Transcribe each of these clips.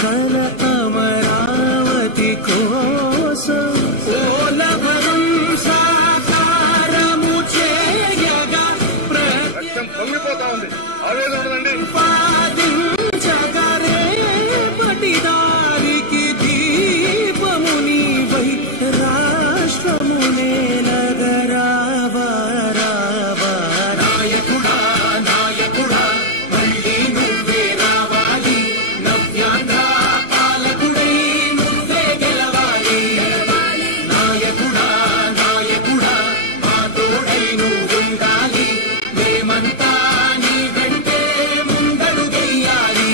కల అమరావతి కోసం పోలవరం సాకారము చేయగా పొంగిపోతా ఉంది. ఆవేదన ఉండదండి. పాదించగరే పటిదారికి దీపము నీవై రాష్ట్రమునే నగరావా రావా నాయకుడా నాయకుడా మళ్ళీ నువ్వే రావాలి నవ్యాంధ్ర పాలకుడై నువ్వే గెలవాలి నాయకుడా నాయకుడా మా తోడై నువ్వుండాలి మేమంతా నీ వెంటే ముందడుగెయ్యాలి.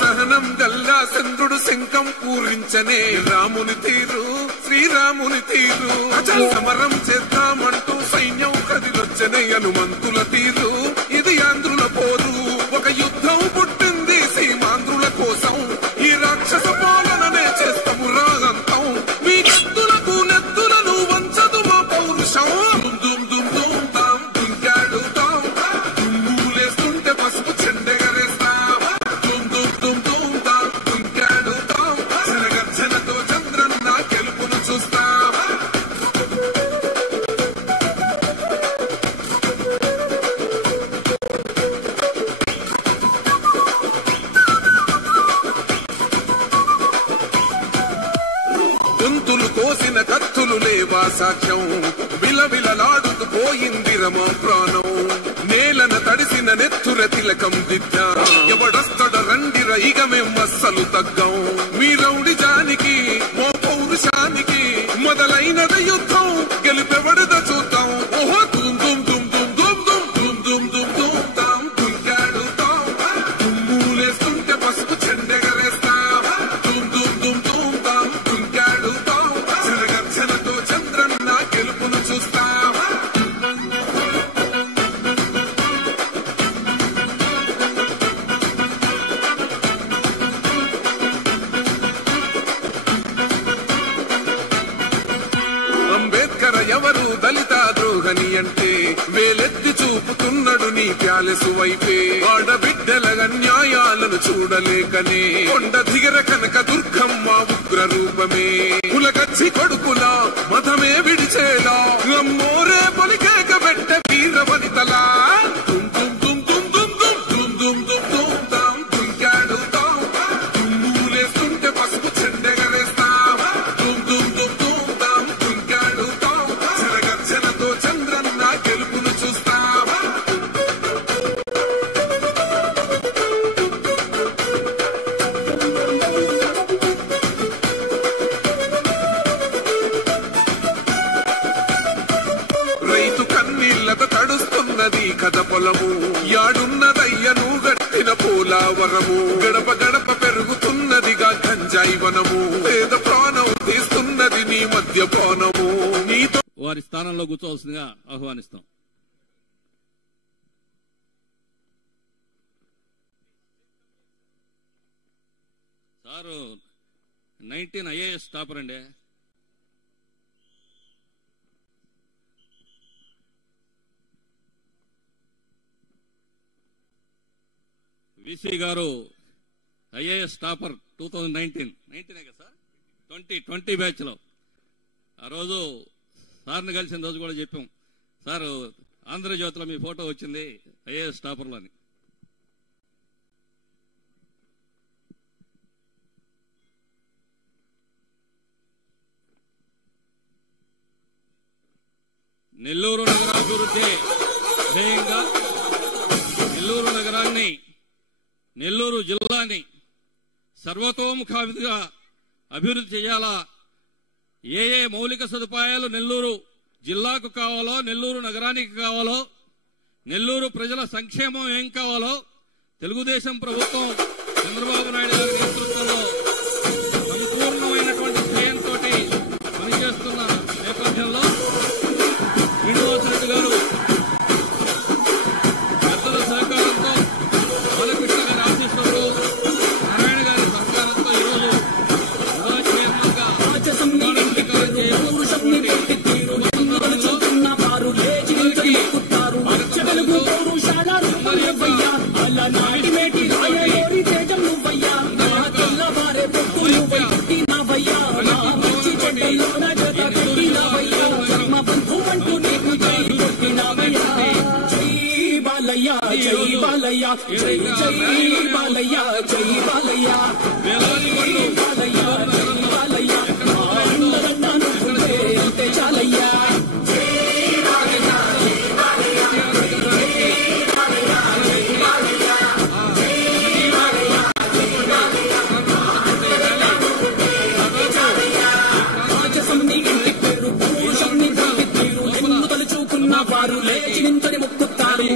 సహనం గల్లా చంద్రుడు శంఖం పూరించనే రాముని తీరు శ్రీరాముని తీరు సమరం చేద్దామంటూ సైన్యం కదిలొచ్చనే హనుమంతుల తీరు ఇది ఆంధ్రుల పోరు ఒక యుద్ధం పుట్టింది సీమాంధ్రుల కోసం ఈ రాక్షస పాలననే చేస్తాము రాగంతం మీ నెత్తులకు నెత్తులను వంచదు మా పౌరుషం దుమ్ దుమ్ దుమ్ తాం దుంకాడుతాం దుమ్ములేస్తుంటే పసుపు చెండెగరేస్తాం దుమ్ దుమ్ దుమ్ దుమ్ తాం దుంకాడుతాం జనగర్జనతో చంద్రన్న గెలుపును చూస్తాం. గొంతులు కోసిన కత్తులు లేవా సాక్ష్యం విలవిలలాడుతూ పోయింది రమా ప్రాణం నేలన తడిసిన నెత్తుర తిలకం దిద్దా ఎవడొస్తడ రండిర ఇక మేం అస్సలు తగ్గం మీ రౌడి జానికి ఓ పౌరుషానికి మొదలైనద యుద్ధం గెలిపెవడద చూద్దాం ఓహో దుమ్ దుమ్ దుమ్ దుమ్ దుమ్ దుమ్ దుమ్ దుమ్ దుమ్ తాం దుంకాడుతాం దుమ్ములేస్తుంటే పసుపు చెండెగరేస్తాం దుమ్ దుమ్ దుమ్ దుమ్ తాం దుంకాడుతాం జనగర్జనతో చంద్రన్న గెలుపును చూస్తాం. అంబేద్కర్ ఎవరు దళిత ద్రోహని అంటే వేలెత్తి చూపుతున్నాడు నీ ప్యాలెసు వైపే ఆడబిడ్డల అన్యాయాలను చూడలేకనే కొండ దిగర కనక దుర్గమ్మ ఉగ్ర రూపమే కులగచ్చి కొడుకులా మతమే విడిచేలా అమ్మోరే పలికేక పెట్ట వీర వనితలా దుమ్ దుమ్ దుమ్ దుమ్ దుమ్ దుమ్ దుమ్ దుమ్ దుమ్ తాం దుంకాడుతాం దుమ్ములేస్తుంటే పసుపు చెండెగరేస్తాం దుమ్ దుమ్ దుమ్ దుమ్ తాం దుంకాడుతాం జనగర్జనతో చంద్రన్న గెలుపును చూస్తాం. రైతు కన్నీళ్లతో తడుస్తున్నది కథ పొలము యాడున్నదయ్యను గట్టిన పోలావరము గడప గడప పెరుగుతున్నదిగా గంజాయి వనము పేద ప్రాణం తీస్తున్నది నీ మద్యపానము నీతో వారి స్థానంలో కూర్చోవలసిందిగా ఆహ్వానిస్తాం. సారు 19 ఐఏఎస్ టాపర్ అండి. విసి గారు ఐఏఎస్ టాపర్ 2019 కదా సార్ 2020 బ్యాచ్ లో ఆ రోజు సార్ని కలిసిన రోజు కూడా చెప్పాం సార్ ఆంధ్రజ్యోతిలో మీ ఫోటో వచ్చింది ఐఏఎస్ టాపర్లో అని. నెల్లూరు నగరాభివృద్ధి ధ్యేయంగా నెల్లూరు నగరాన్ని నెల్లూరు జిల్లాని సర్వతోముఖాభివృద్ధిగా అభివృద్ధి చేయాలా, ఏ ఏ మౌలిక సదుపాయాలు నెల్లూరు జిల్లాకు కావాలో, నెల్లూరు నగరానికి కావాలో, నెల్లూరు ప్రజల సంక్షేమం ఏం కావాలో తెలుగుదేశం ప్రభుత్వం చంద్రబాబు నాయుడు గారి నేతృత్వంలో సంపూర్ణమైనటువంటి ధ్యేయంతో జై జై బాలయ్య జై బాలయ్య బాలయ్య జై బాలయ్య అంతే చాలయ్యా వారు లేచి నించని మొక్కుతారు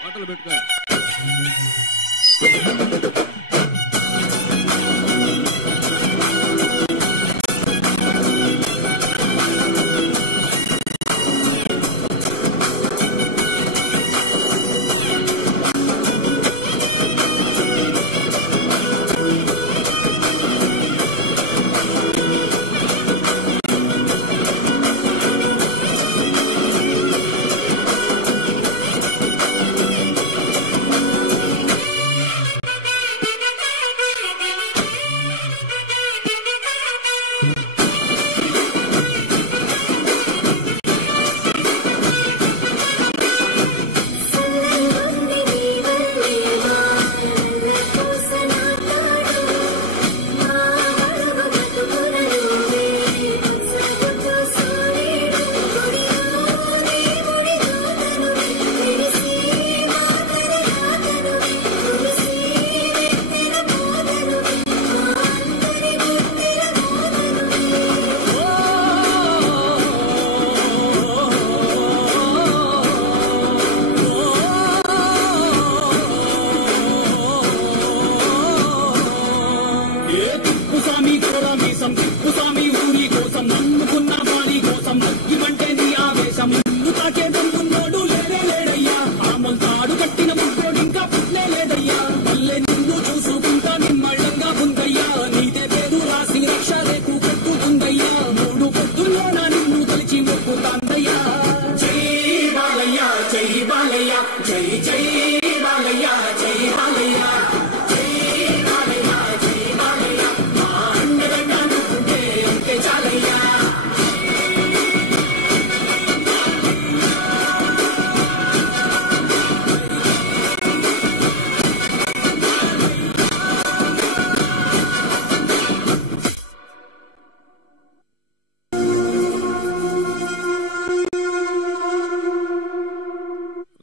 పాటలు పెట్టుకో. టిప్పుస్వామి ఊరి కోసం నమ్ముకున్న వారి కోసం ఇవంటే నీ ఆవేశం ముందు తాకే దమ్మున్నోడు లేడే లేడయ్యా ఆ మొంతాడు కట్టిన ముగ్గోడు ఇంకా పుట్లే లేదయ్యా మళ్ళీ నిన్ను చూసుకుంటా నిమ్మళ్ళంగా ఉందయ్యా నీదే పేరు రాసి రక్ష రేపు పెట్టుకుందయ్యా మూడు పొద్దుల్లోన నిన్ను తలిచి మొక్కుతాందయ్యా జై బాలయ్య జై బాలయ్య జై జై బాలయ్య జై బాలయ్య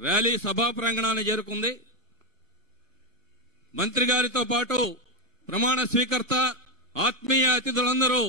ర్యాలీ సభా ప్రాంగణాన్ని చేరుకుంది. మంత్రి గారితో పాటు ప్రమాణ స్వీకర్త ఆత్మీయ అతిథులందరూ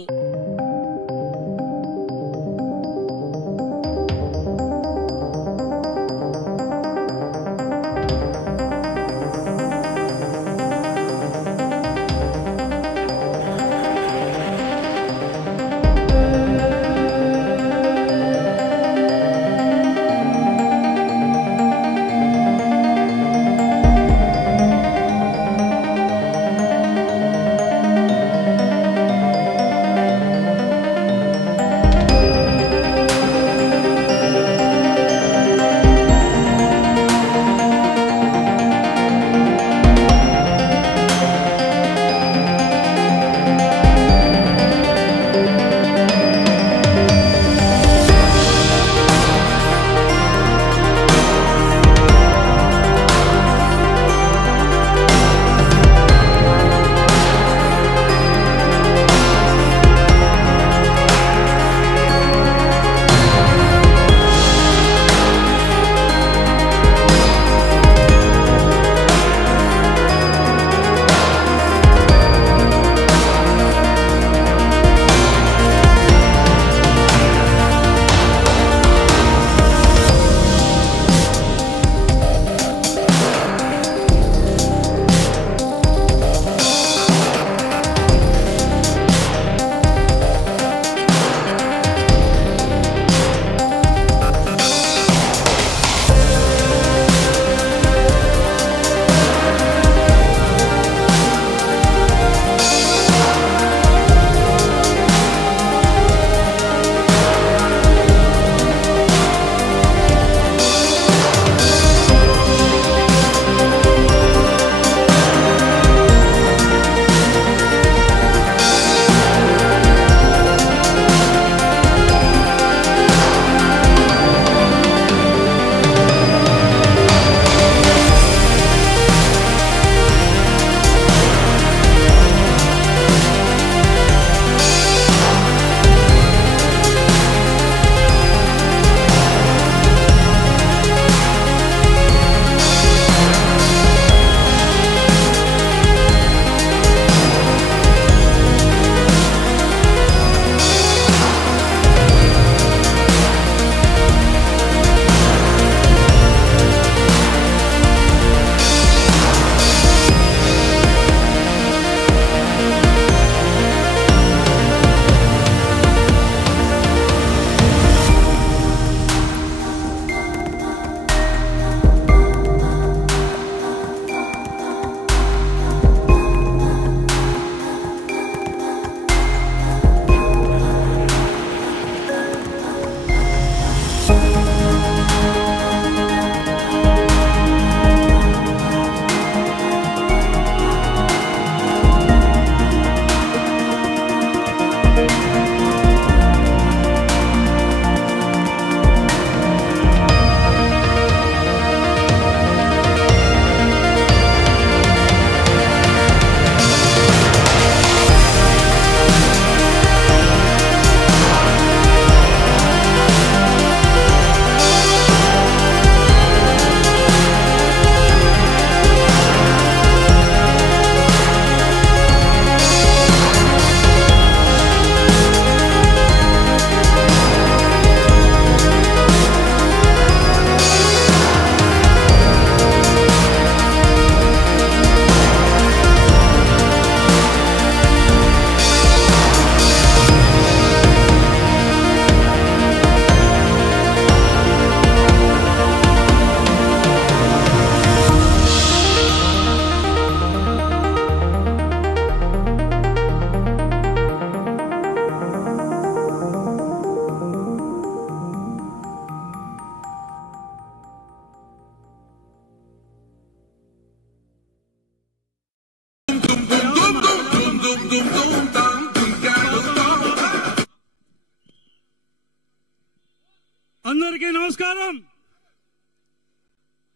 అందరికీ నమస్కారం.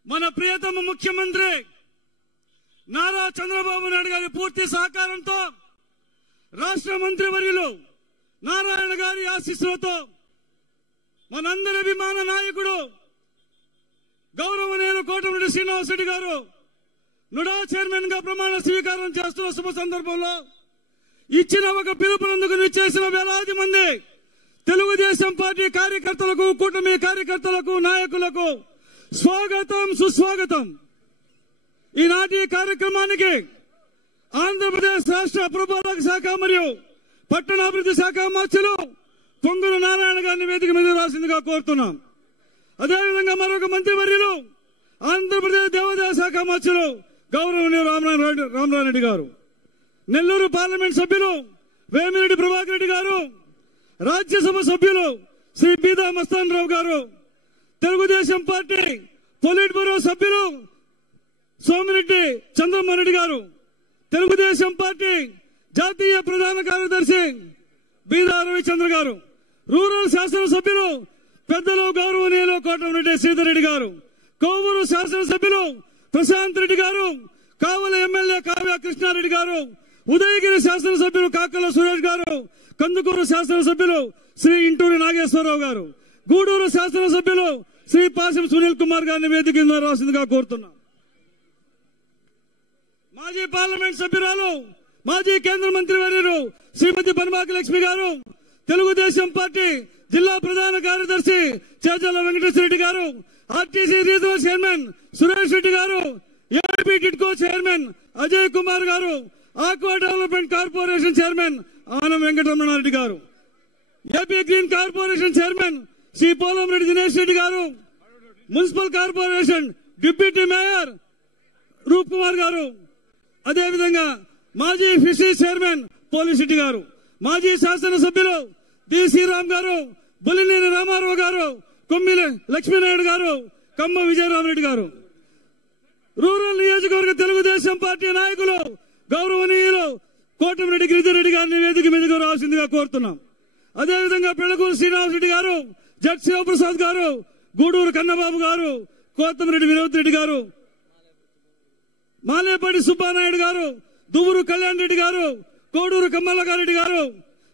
మన ప్రియతమ ముఖ్యమంత్రి నారా చంద్రబాబు నాయుడు గారి పూర్తి సహకారంతో రాష్ట్ర మంత్రివర్యులు నారాయణ గారి ఆశీస్సులతో మనందరి అభిమాన నాయకుడు గౌరవనీయులు కోటమిరెడ్డి శ్రీనివాసరెడ్డి గారు నుడా చైర్మన్ గా ప్రమాణ స్వీకారం చేస్తున్న శుభ సందర్భంలో ఇచ్చిన ఒక పిలుపునందుకు నిచ్చేసిన వేలాది మంది తెలుగుదేశం పార్టీ కార్యకర్తలకు, కూటమి కార్యకర్తలకు, నాయకులకు స్వాగతం, సుస్వాగతం. ఈనాటి కార్యక్రమానికి ఆంధ్రప్రదేశ్ రాష్ట్ర పురపాలక శాఖ మరియు పట్టణాభివృద్ధి శాఖ మంత్రులు పొంగూరు నారాయణ గారిని వేదిక మీద రాసిందిగా కోరుతున్నాం. అదేవిధంగా మరొక మంత్రివర్యులు ఆంధ్రప్రదేశ్ దేవాదాయ శాఖ మంత్రులు గౌరవనీయులు రామరారెడ్డి గారు, నెల్లూరు పార్లమెంట్ సభ్యులు వేమిరెడ్డి ప్రభాకర్ రెడ్డి గారు, రాజ్యసభ సభ్యులు శ్రీ బీదా మస్తాన్ రావు గారు, తెలుగుదేశం పార్టీ పొలిట్ బ్యూరో సభ్యులు సోమిరెడ్డి చంద్రమోహన్ రెడ్డి గారు, తెలుగుదేశం పార్టీ జాతీయ ప్రధాన కార్యదర్శి బీదా రవిచంద్ర గారు, రూరల్ శాసనసభ్యులు పెద్దలు గౌరవనీయులు కోటమిరెడ్డి శ్రీధర్ రెడ్డి గారు, కోవూరు శాసనసభ్యులు ప్రశాంత్ రెడ్డి గారు, కావలి ఎమ్మెల్యే కావ్య కృష్ణారెడ్డి గారు, ఉదయగిరి శాసనసభ్యులు కాకల సురేష్ గారు, కందుకూరు శాసనసభ్యులు శ్రీ ఇంటూరి నాగేశ్వరరావు గారు, గూడూరు శాసనసభ్యులు శ్రీ పాశం సునీల్ కుమార్ గారిని వేదిక మీద రాసిందిగా కోరుతున్నాం. మాజీ పార్లమెంట్ సభ్యురాలు, మాజీ కేంద్ర మంత్రి వర్యులు శ్రీమతి పనబాక లక్ష్మి గారు, తెలుగుదేశం పార్టీ జిల్లా ప్రధాన కార్యదర్శి చేజల్ల వెంకటేశ్వర రెడ్డి గారు, RTC regional chairman Suresh Reddy గారు, ఏపీ టిడ్కో చైర్మన్ అజయ్ కుమార్ గారు, aqua development corporation chairman Anam Venkataramana Reddy గారు, AP green corporation chairman Shri Polamreddy Dinesh Reddy గారు, municipal corporation deputy mayor Roop Kumar గారు, అదేవిధంగా మాజీ ఫిషరీస్ చైర్మన్ పోలిశెట్టి గారు, మాజీ శాసనసభ్యులు డి శ్రీరామ్ గారు, బుల్లినేని రామారావు గారు, కొమ్మిలి లక్ష్మీనాయుడు గారు, కమ్మ విజయరామరెడ్డి గారు, రూరల్ నియోజకవర్గ తెలుగుదేశం పార్టీ నాయకులు గౌరవనీయులు కోటమిరెడ్డి గిరిజరెడ్డి గారిని వేదిక మీదకు రావాల్సిందిగా కోరుతున్నాం. అదేవిధంగా పెళ్లకూరు శ్రీనివాసరెడ్డి గారు, జడ్ శివప్రసాద్ గారు, గూడూరు కన్నబాబు గారు, కోతమిరెడ్డి వినోద్ రెడ్డి గారు, మాలేపల్లి సుబ్బానాయుడు గారు, దువ్వూరు కళ్యాణ్ రెడ్డి గారు, కోడూరు కమ్మలగారెడ్డి గారు,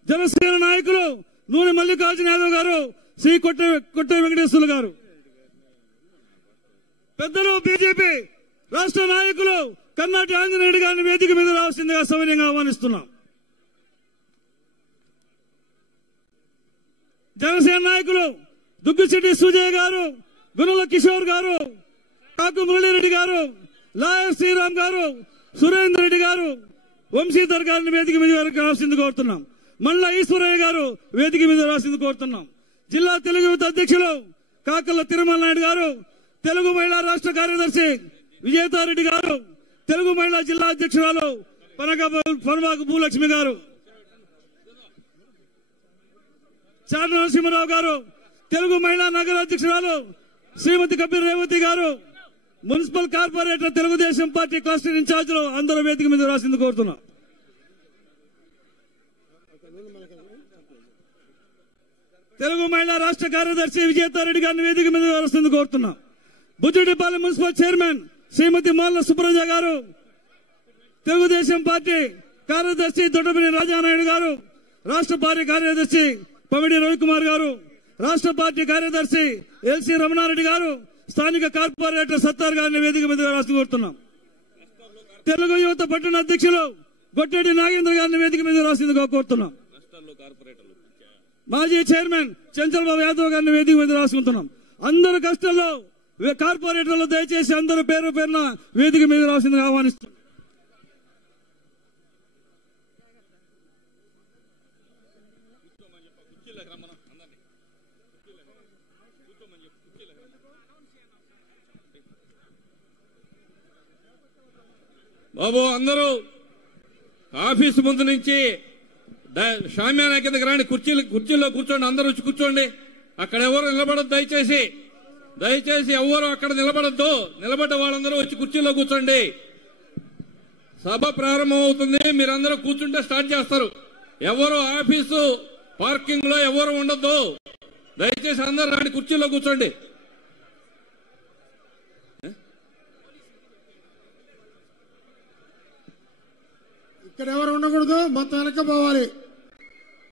జనసేన నాయకులు నూనె మల్లికార్జున యాదవ్ గారు, శ్రీ కొట్టే వెంకటేశ్వర్లు గారు, పెద్దలు బీజేపీ రాష్ట్ర నాయకులు కన్నాటి ఆంజనేయుడు గారిని వేదిక మీద రావాల్సిందిగా సౌర్యంగా ఆహ్వానిస్తున్నాం. జనసేన నాయకులు దుగ్గిశెట్టి సుజయ్ గారు, గుణల కిషోర్ గారు, కాకు మురళీరెడ్డి గారు, లాయర్ శ్రీరామ్ గారు, సురేందర్ రెడ్డి గారు, వంశీధర్ గారిని వేదిక మీద రావాల్సింది కోరుతున్నాం. మల్ల ఈశ్వరయ్య గారు వేదిక మీద రాసింది కోరుతున్నాం. జిల్లా తెలుగు యువత అధ్యక్షులు కాకల తిరుమల నాయుడు గారు, తెలుగు మహిళా రాష్ట్ర కార్యదర్శి విజయతారెడ్డి గారు, తెలుగు మహిళా జిల్లా అధ్యక్షురాలు పనబాక భూలక్ష్మి గారు, చాట నరసింహరావు గారు, తెలుగు మహిళా నగర అధ్యక్షురాలు శ్రీమతి కబీర్ రేవతి గారు, municipal corporator Telugu Desam party cluster ఇన్ఛార్జీలు అందరూ వేదిక మీద రాసింది కోరుతున్నాం. తెలుగు మహిళా రాష్ట్ర కార్యదర్శి విజేతారెడ్డి గారిని వేదిక మీద వస్తుంది కోరుతున్నాం. బుజ్జుడిపాలెం మున్సిపల్ చైర్మన్ శ్రీమతి మాల్ల సుబ్రజ గారు, తెలుగుదేశం పార్టీ కార్యదర్శి దొడ్డపిల్లి రాజానాయుడు గారు, రాష్ట్ర పార్టీ కార్యదర్శి పమిడి రవికుమార్ గారు, రాష్ట్ర పార్టీ కార్యదర్శి ఎల్సి రమణారెడ్డి గారు, స్థానిక కార్పొరేటర్ సత్తార్ గారిని వేదిక మీద రాసి కోరుతున్నాం. తెలుగు యువత పట్టణ అధ్యక్షులు గొట్టెడి నాగేంద్ర గారిని వేదిక మీద రాసిందిగా కోరుతున్నాం. మాజీ చైర్మన్ చంచల్బాబు యాదవ్ గారిని వేదిక మీద రాసుకుంటున్నాం. అందరు కష్టాల్లో కార్పొరేటర్లు దయచేసి అందరూ పేరు పేరున వేదిక మీద రాసిందిగా ఆహ్వానిస్తున్నాం. బాబు అందరూ ఆఫీసు ముందు నుంచి షామ్యానా కిందకి రాండి, కుర్చీల్లో కూర్చోండి, అందరూ వచ్చి కూర్చోండి. అక్కడ ఎవరు నిలబడద్దు, దయచేసి ఎవరు అక్కడ నిలబడద్దు. నిలబడ్డ వాళ్ళందరూ వచ్చి కుర్చీల్లో కూర్చోండి. సభ ప్రారంభం అవుతుంది, మీరందరూ కూర్చుంటే స్టార్ట్ చేస్తారు. ఎవరు ఆఫీసు పార్కింగ్ లో ఎవరు ఉండద్దు, దయచేసి అందరూ రాండి, కుర్చీల్లో కూర్చోండి. ఇక్కడ ఎవరు ఉండకూడదు, మొత్తం వెనక పోవాలి.